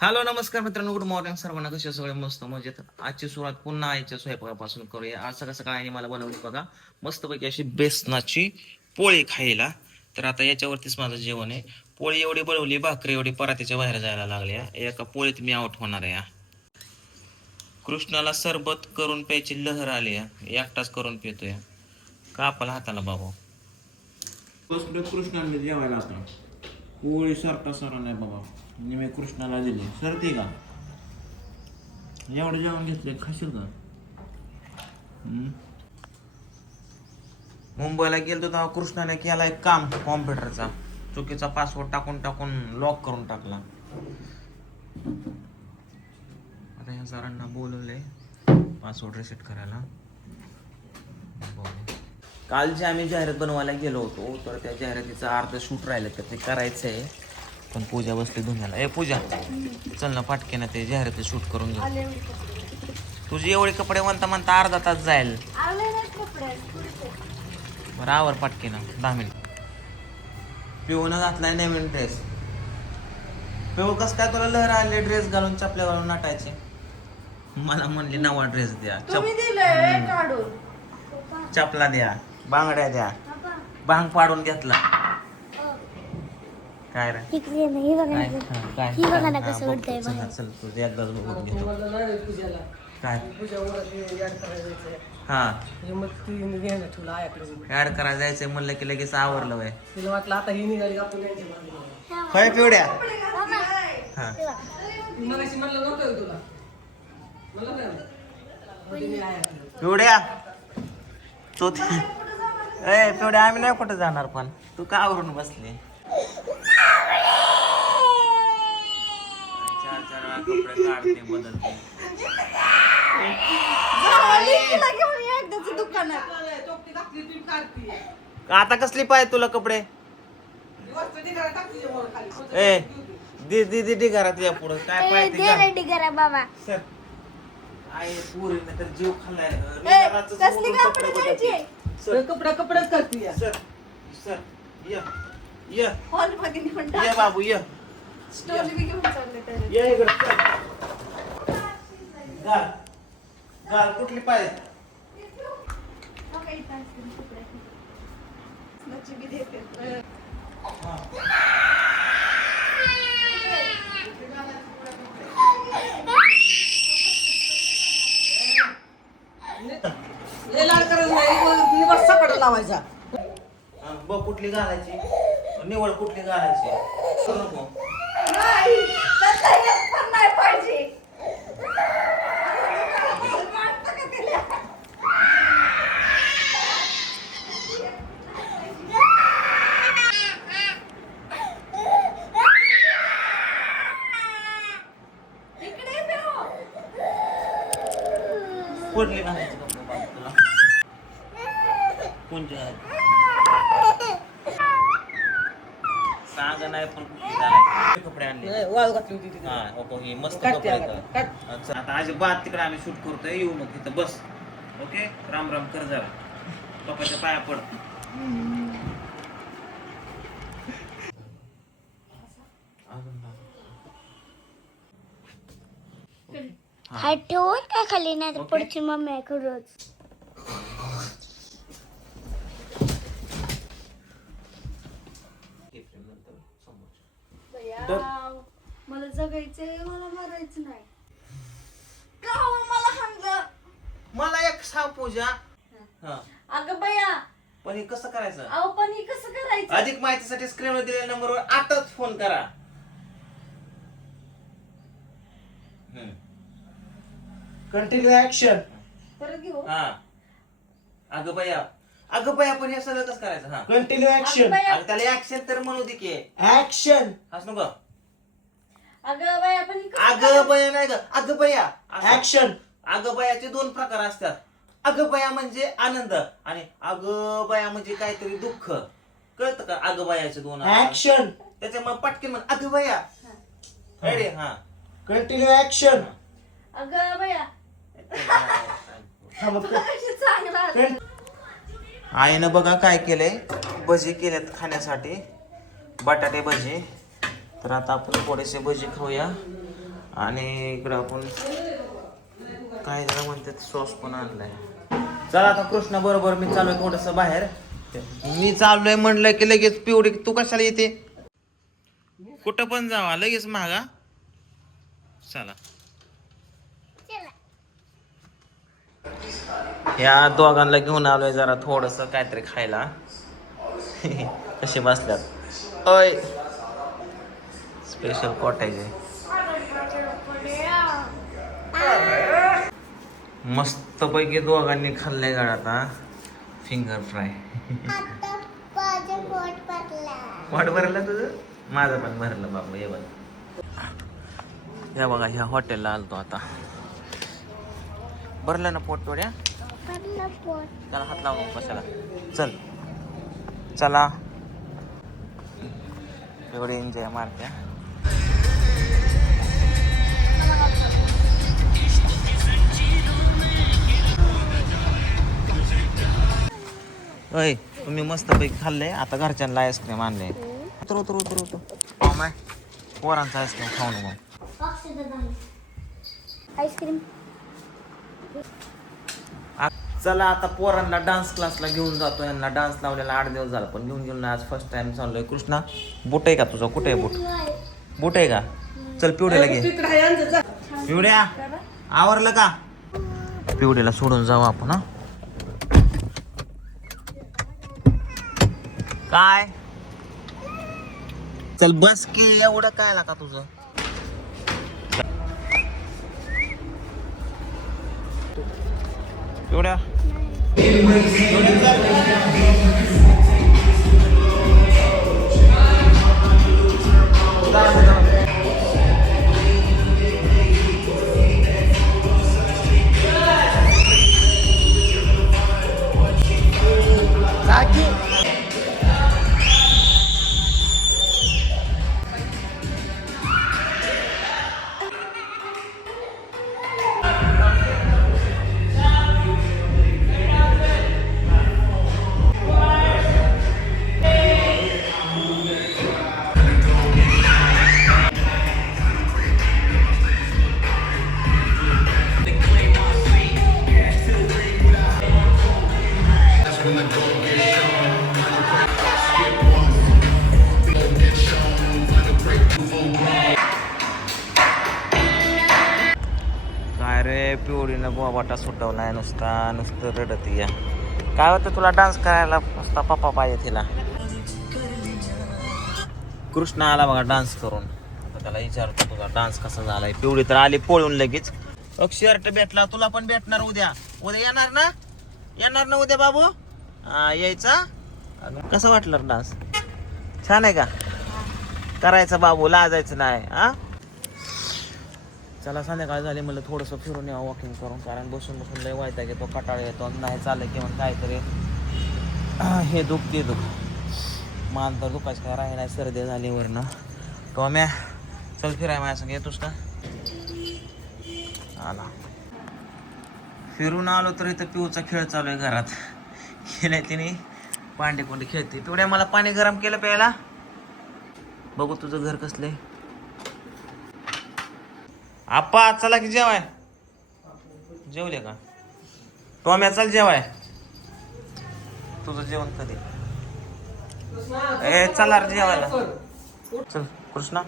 Hello नमस्कार मित्रांनो, good morning सर्वांना. कसे सगळे मस्त मजेत. आजची सुरुवात पुन्हा आईच्या स्वयंपाकापासून करूया. आज सकाळ सकाळी मला बनवली बघा मस्तपैकी अशी बेसनाची पोळी खायला. तर आता याच्यावरतीच माझं जेवण आहे. पोळी एवढी बनवली, भाकरी एवढी परातीच्या बाहेर जायला लागल्या. एका पोळीत मी आउट होणार आहे. कृष्णाला सरबत करून प्यायची लहर आली एकटाच करून पितोय. कापाला हाताला बाबा बसलो कृष्णाला जेवायला. आता पोळी सरता सरा नाही बाबा, मी कृष्णाला दिली. सरती का एवढं जेवण घेतलंय, खाशील का? मुंबईला गेलो तेव्हा कृष्णाने केलाय काम कॉम्प्युटरचा. चुकीचा पासवर्ड टाकून टाकून लॉक करून टाकला. आता ह्या सरांना बोलवलंय पासवर्ड रिसेट करायला. काल जे आम्ही जाहिरात बनवायला गेलो होतो, तर त्या जाहिरातीचं अर्ध शूट राहिलं, तर ते करायचं आहे. पण पूजा बसली धुण्याला. ए पूजा, चल ना पाटके ना ते जाहिराती शूट करून घेऊ. तुझे एवढे कपडे म्हणता अर्धा तास जाईल. बरं आवर पाटके ना, 10 मिनिट. पिऊन घातलाय नवीन ड्रेस. पिऊ कस काय तुला लहर आले ड्रेस घालून, चपल्या घालून नाटायचे? मला म्हणली नवा ड्रेस द्या, चपला द्या, बांगड्या द्या. भांग पाडून घेतला काय रे? चल तुझे एकदाच बघून घेतो. काय हा ऍड करा जायचंय म्हणलं की लगेच आवरलं वय. तिला वाटलं आता ही निघाली आपण होय पिवड्या. हा मगाशी म्हणलं नव्हतं तुला, म्हणलं काय पिवड्या चोती. ए पिवड्या, आम्ही नाही कुठं जाणार, पण तू का आवरून बसली? चार वेळा कपडे काढते, बदलते. आता कसली पाहिजे तुला कपडे? ए दे दे दे दे घरात या पुढं काय पाहिजे बाबा. सर आई पुरीने तर जीव खाल्लाय. कपडेच करते. सर सर ये हॉल मध्ये निघून ये बाबू ये स्टोरी बी घेऊन चालले. ये इकडं. घाल घाल कुठली पाहिजे? लाड करायचं नाही, निवास सपाट लावायचा. बघ कुठली घालायची, निवड कुठली घालायची. करू नको. नाही पाहिजे. कुठली घालायची कपडे बाबा तुला? कोणची सांग नाही, पण कुठली घालायची? कपडे आणले वाळू घातली होती तिथे. हा ओके, ही मस्त काढते कपडे आता, आहेत. काढ. अच्छा, आता अजिबात तिकडे आम्ही शूट करतोय, येऊ नको तिथं बस. ओके, राम राम कर जरा, पप्पाच्या पाया पड. हात ठेवून काय खाली नाही तर पुढची मम्मी आहे खरंच. मला जगायचंय, मला मरायचं नाही. का हो मला हाणलं? मला एक सांग पूजा. हा अगं बया, पण हे कसं करायचं? अहो पण हे कसं करायचं? अधिक माहितीसाठी स्क्रीनवर दिलेल्या नंबरवर आताच फोन करा. Continue action. परत घेऊ. हा अगं बया पण हे सगळं कसं करायचं? हा कंटिन्यू ऍक्शन. अगं बया, अगं त्याला ऍक्शन तर म्हणू दे की. ऍक्शन. हस नको. अगं बया पण हे कसं अगं बया नाही ग, अगं बया. ऍक्शन. अगं बयाचे 2 प्रकार असतात. अगं बया म्हणजे आनंद, आणि अगं बया म्हणजे काहीतरी दुःख. कळतं का? अगं बयाचे 2 ऍक्शन. त्याच्यामुळे पटकन म्हण अगं बया. रेडी? हा कंटिन्यू ऍक्शन. अगं बया चांगला. आईनं बघा काय केलंय, भजी केल्यात खाण्यासाठी, बटाटे भजी. तर आता आपण थोडेसे भजी खाऊया आणि इकडं आपण काय जरा म्हणतात सॉस पण आणलाय. चला आता कृष्णा बरोबर मी चाललोय थोडस बाहेर. मी चाललोय म्हणलं की लगेच पिवडी तू कशाला येते? कुठं पण जावा लगेच मागा. चला या दोघांना घेऊन आलोय जरा थोडस काहीतरी खायला. कसे बसल्यात ओय स्पेशल कॉटेज आहे. मस्त पैकी दोघांनी खाल्लंय गाड आता फिंगर फ्राय. पोट भरलं तुझं? माझं पण भरलं बाबा. ये बघ या बघा ह्या हॉटेलला आलतो आता. भरलं ना पोट थोड्या? त्याला हात लावू नको कशाला. चल चला एवढे एन्जॉय मारत्या. अय तुम्ही मस्त पैकी खाल्ले. आता घरच्यांना आईस्क्रीम आणले. उतर माय पोरांचा आईस्क्रीम खाऊ नको. आईस्क्रीम चला आता पोरांना डान्स क्लासला घेऊन जातो. यांना डान्स लावलेला 8 दिवस झाला पण घेऊन आज फर्स्ट टाइम चाललोय. कृष्णा बूट आहे का तुझा? कुठे आहे बूट आहे का? चल पिवड्याला घे. पिवड्या आवरलं का? पिवड्याला सोडून जाऊ आपण. हा काय चल बस की एवढं काय लागा तुझं? पिवड्या काय रे पिवडीनं बोबाटा सुटवलाय नुसतं रडत या. काय होतं तुला डान्स करायला नुसता पप्पा पाहिजे तिला. कृष्णा आला बघा डान्स करून. आता त्याला विचारतो तुझा डान्स कसा झालाय. पिवडी तर आली पळून लगेच. शर्ट भेटला तुला पण भेटणार उद्या. उद्या येणार ना उद्या बाबू? यायचा. कसं वाटलं डान्स? छान आहे का? करायचा बाबू लाजायचं नाही. हा चला संध्याकाळ झाली म्हणलं थोडंसं फिरून यावं वॉकिंग करून. कारण बसून लय व्हायचा घेतो कटाळा येतो. नाही चाललं की मग काहीतरी हे दुख ते दुख मान तर दुखायचं काय राही नाही. सर्दी झाली वरनं. टॉम्या चल फिराय माझ्या संग येतोस का? आला फिरून आलो तर इथं पिऊचा खेळ चालू आहे घरात. गेल्या तिने पांडे कोंडे खेळते. तेवढ्या मला पाणी गरम केलं प्यायला. बघू तुझं घर कसलंय. आप्पा चला की जेवाय. जेवले का? टॉम्या चल जेवाय. तुझं जेवण कधी? चला रे जेवायला. चल कृष्णा